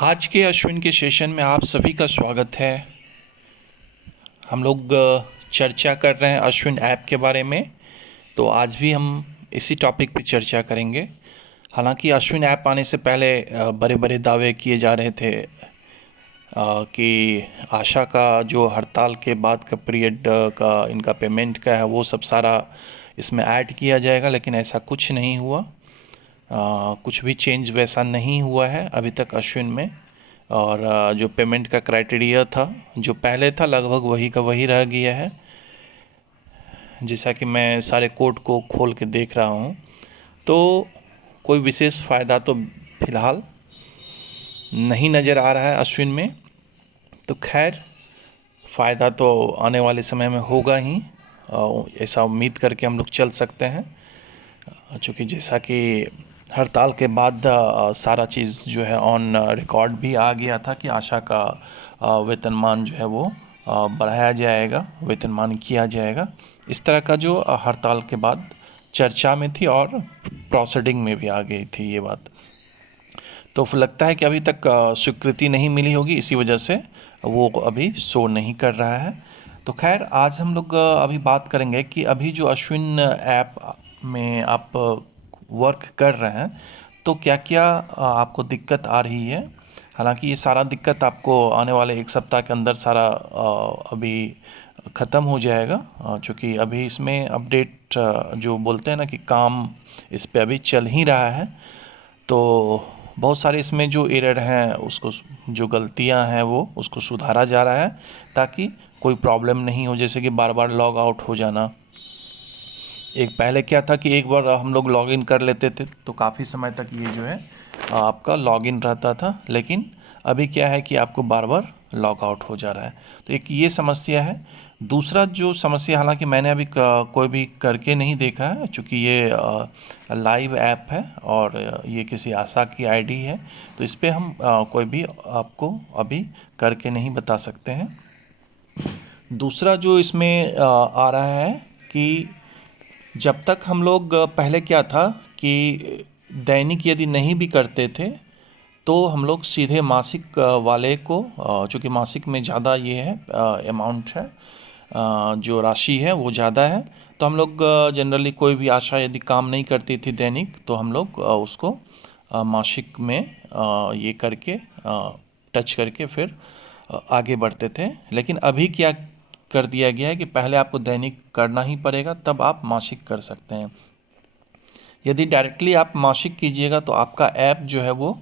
आज के अश्विन के सेशन में आप सभी का स्वागत है। हम लोग चर्चा कर रहे हैं अश्विन ऐप के बारे में। तो आज भी हम इसी टॉपिक पे चर्चा करेंगे। हालांकि अश्विन ऐप आने से पहले बड़े बड़े दावे किए जा रहे थे कि आशा का जो हड़ताल के बाद का पीरियड का इनका पेमेंट का है वो सब सारा इसमें ऐड किया जाएगा, लेकिन ऐसा कुछ नहीं हुआ। कुछ भी चेंज वैसा नहीं हुआ है अभी तक अश्विन में। और जो पेमेंट का क्राइटेरिया था जो पहले था लगभग वही का वही रह गया है। जैसा कि मैं सारे कोड को खोल के देख रहा हूँ तो कोई विशेष फ़ायदा तो फ़िलहाल नहीं नज़र आ रहा है अश्विन में। तो खैर, फ़ायदा तो आने वाले समय में होगा ही, ऐसा उम्मीद करके हम लोग चल सकते हैं। चूँकि जैसा कि हड़ताल के बाद सारा चीज़ जो है ऑन रिकॉर्ड भी आ गया था कि आशा का वेतनमान जो है वो बढ़ाया जाएगा, वेतनमान किया जाएगा। इस तरह का जो हड़ताल के बाद चर्चा में थी और प्रोसीडिंग में भी आ गई थी ये बात। तो लगता है कि अभी तक स्वीकृति नहीं मिली होगी, इसी वजह से वो अभी शो नहीं कर रहा है। तो खैर, आज हम लोग अभी बात करेंगे कि अभी जो अश्विन ऐप में आप वर्क कर रहे हैं तो क्या क्या आपको दिक्कत आ रही है। हालांकि ये सारा दिक्कत आपको आने वाले एक सप्ताह के अंदर सारा अभी ख़त्म हो जाएगा। चूँकि अभी इसमें अपडेट जो बोलते हैं ना कि काम इस पे अभी चल ही रहा है। तो बहुत सारे इसमें जो एरर हैं उसको, जो गलतियां हैं वो उसको सुधारा जा रहा है ताकि कोई प्रॉब्लम नहीं हो। जैसे कि बार बार लॉग आउट हो जाना। एक पहले क्या था कि एक बार हम लोग लॉगिन कर लेते थे तो काफ़ी समय तक ये जो है आपका लॉगिन रहता था, लेकिन अभी क्या है कि आपको बार बार लॉग आउट हो जा रहा है। तो एक ये समस्या है। दूसरा जो समस्या, हालांकि मैंने अभी कोई भी करके नहीं देखा है चूँकि ये लाइव ऐप है और ये किसी आशा की आईडी है, तो इस पर हम कोई भी आपको अभी करके नहीं बता सकते हैं। दूसरा जो इसमें आ रहा है कि जब तक हम लोग पहले क्या था कि दैनिक यदि नहीं भी करते थे तो हम लोग सीधे मासिक वाले को, चूँकि मासिक में ज़्यादा ये है अमाउंट है, जो राशि है वो ज़्यादा है, तो हम लोग जनरली कोई भी आशा यदि काम नहीं करती थी दैनिक तो हम लोग उसको मासिक में ये करके टच करके फिर आगे बढ़ते थे। लेकिन अभी क्या कर दिया गया है कि पहले आपको दैनिक करना ही पड़ेगा, तब आप मासिक कर सकते हैं। यदि डायरेक्टली आप मासिक कीजिएगा तो आपका ऐप जो है वो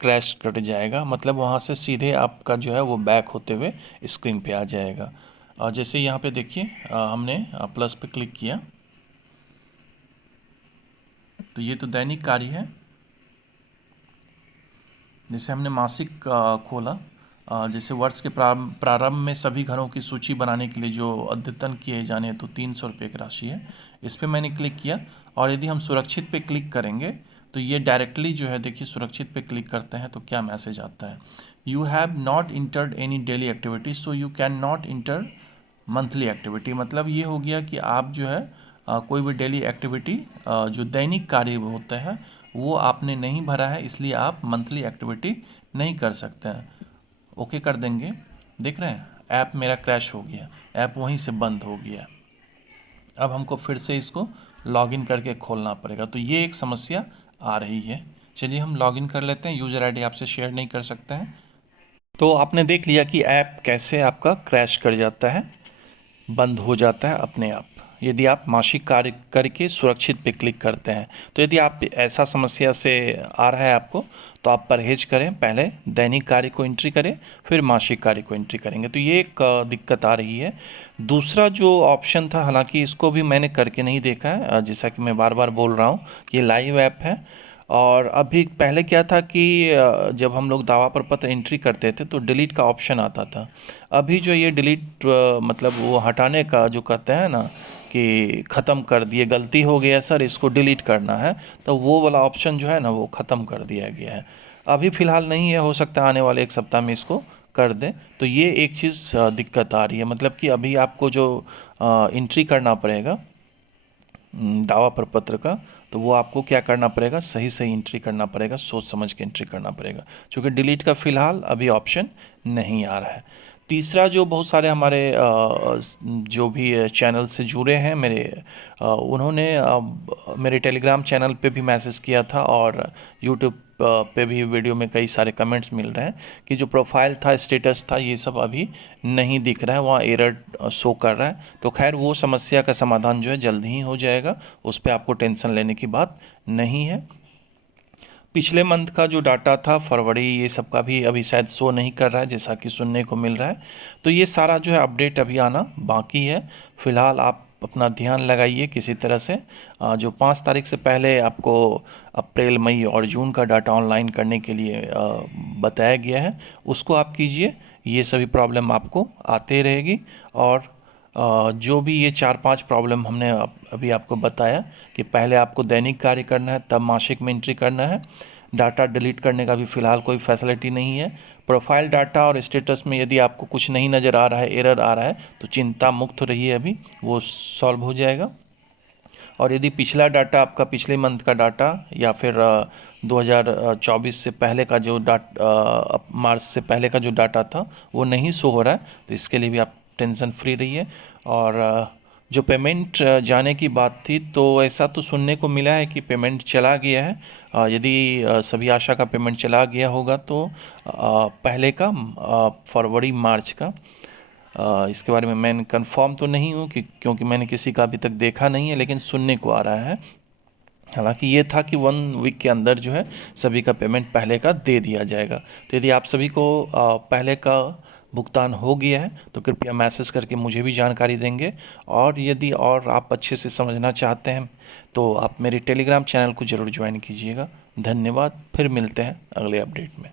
क्रैश कर जाएगा, मतलब वहाँ से सीधे आपका जो है वो बैक होते हुए स्क्रीन पे आ जाएगा। जैसे यहाँ पे देखिए, हमने प्लस पे क्लिक किया तो ये तो दैनिक कार्य है। जैसे हमने मासिक खोला, जैसे वर्ष के प्रारंभ में सभी घरों की सूची बनाने के लिए जो अद्यतन किए जाने तो 300 रुपये की राशि है, इस पर मैंने क्लिक किया। और यदि हम सुरक्षित पे क्लिक करेंगे तो ये डायरेक्टली जो है, देखिए सुरक्षित पे क्लिक करते हैं तो क्या मैसेज आता है, you have not entered any daily activity so you can not inter monthly activity. मतलब ये हो गया कि आप जो है कोई भी डेली एक्टिविटी जो दैनिक कार्य होता है वो आपने नहीं भरा है, इसलिए आप मंथली एक्टिविटी नहीं कर सकते हैं। ओके कर देंगे। देख रहे हैं ऐप मेरा क्रैश हो गया, ऐप वहीं से बंद हो गया। अब हमको फिर से इसको लॉगिन करके खोलना पड़ेगा, तो ये एक समस्या आ रही है। चलिए हम लॉगिन कर लेते हैं। यूज़र आईडी आपसे शेयर नहीं कर सकते हैं। तो आपने देख लिया कि ऐप कैसे आपका क्रैश कर जाता है, बंद हो जाता है अपने आप, यदि आप मासिक कार्य करके सुरक्षित पे क्लिक करते हैं। तो यदि आप ऐसा समस्या से आ रहा है आपको तो आप परहेज करें, पहले दैनिक कार्य को एंट्री करें फिर मासिक कार्य को एंट्री करेंगे, तो ये एक दिक्कत आ रही है। दूसरा जो ऑप्शन था, हालांकि इसको भी मैंने करके नहीं देखा है, जैसा कि मैं बार बार बोल रहा हूँ कि ये लाइव ऐप है। और अभी पहले क्या था कि जब हम लोग दावा प्रपत्र एंट्री करते थे तो डिलीट का ऑप्शन आता था। अभी जो ये डिलीट मतलब वो हटाने का जो कहते हैं ना कि ख़त्म कर दिए, गलती हो गया सर इसको डिलीट करना है, तो वो वाला ऑप्शन जो है ना वो ख़त्म कर दिया गया है। अभी फ़िलहाल नहीं है, हो सकता है आने वाले एक सप्ताह में इसको कर दें। तो ये एक चीज़ दिक्कत आ रही है, मतलब कि अभी आपको जो एंट्री करना पड़ेगा दावा प्रपत्र का, तो वो आपको क्या करना पड़ेगा, सही सही एंट्री करना पड़ेगा, सोच समझ के एंट्री करना पड़ेगा, क्योंकि डिलीट का फ़िलहाल अभी ऑप्शन नहीं आ रहा है। तीसरा, जो बहुत सारे हमारे जो भी चैनल से जुड़े हैं मेरे, उन्होंने मेरे टेलीग्राम चैनल पे भी मैसेज किया था और यूट्यूब पे भी वीडियो में कई सारे कमेंट्स मिल रहे हैं कि जो प्रोफाइल था, स्टेटस था, ये सब अभी नहीं दिख रहा है, वहाँ एरर शो कर रहा है। तो खैर वो समस्या का समाधान जो है जल्द ही हो जाएगा, उस पर आपको टेंशन लेने की बात नहीं है। पिछले मंथ का जो डाटा था, फरवरी, ये सब का भी अभी शायद शो नहीं कर रहा है, जैसा कि सुनने को मिल रहा है। तो ये सारा जो है अपडेट अभी आना बाकी है। फ़िलहाल आप अपना ध्यान लगाइए किसी तरह से। जो 5 तारीख से पहले आपको अप्रैल, मई और जून का डाटा ऑनलाइन करने के लिए बताया गया है, उसको आप कीजिए। ये सभी प्रॉब्लम आपको आते रहेगी। और जो भी ये 4-5 प्रॉब्लम हमने अभी आपको बताया कि पहले आपको दैनिक कार्य करना है, तब मासिक में एंट्री करना है। डाटा डिलीट करने का भी फ़िलहाल कोई फैसिलिटी नहीं है। प्रोफाइल डाटा और स्टेटस में यदि आपको कुछ नहीं नज़र आ रहा है, एरर आ रहा है, तो चिंता मुक्त रहिए, अभी वो सॉल्व हो जाएगा। और यदि पिछला डाटा, आपका पिछले मंथ का डाटा या फिर 2024 से पहले का जो मार्च से पहले का जो डाटा था वो नहीं शो हो रहा है, तो इसके लिए भी आप टेंशन फ्री रहिए। और जो पेमेंट जाने की बात थी, तो ऐसा तो सुनने को मिला है कि पेमेंट चला गया है। यदि सभी आशा का पेमेंट चला गया होगा तो पहले का, फरवरी मार्च का, इसके बारे में मैं कंफर्म तो नहीं हूँ कि, क्योंकि मैंने किसी का अभी तक देखा नहीं है, लेकिन सुनने को आ रहा है। हालांकि ये था कि 1 वीक के अंदर जो है सभी का पेमेंट पहले का दे दिया जाएगा। तो यदि आप सभी को पहले का भुगतान हो गया है तो कृपया मैसेज करके मुझे भी जानकारी देंगे। और यदि और आप अच्छे से समझना चाहते हैं तो आप मेरे टेलीग्राम चैनल को ज़रूर ज्वाइन कीजिएगा। धन्यवाद, फिर मिलते हैं अगले अपडेट में।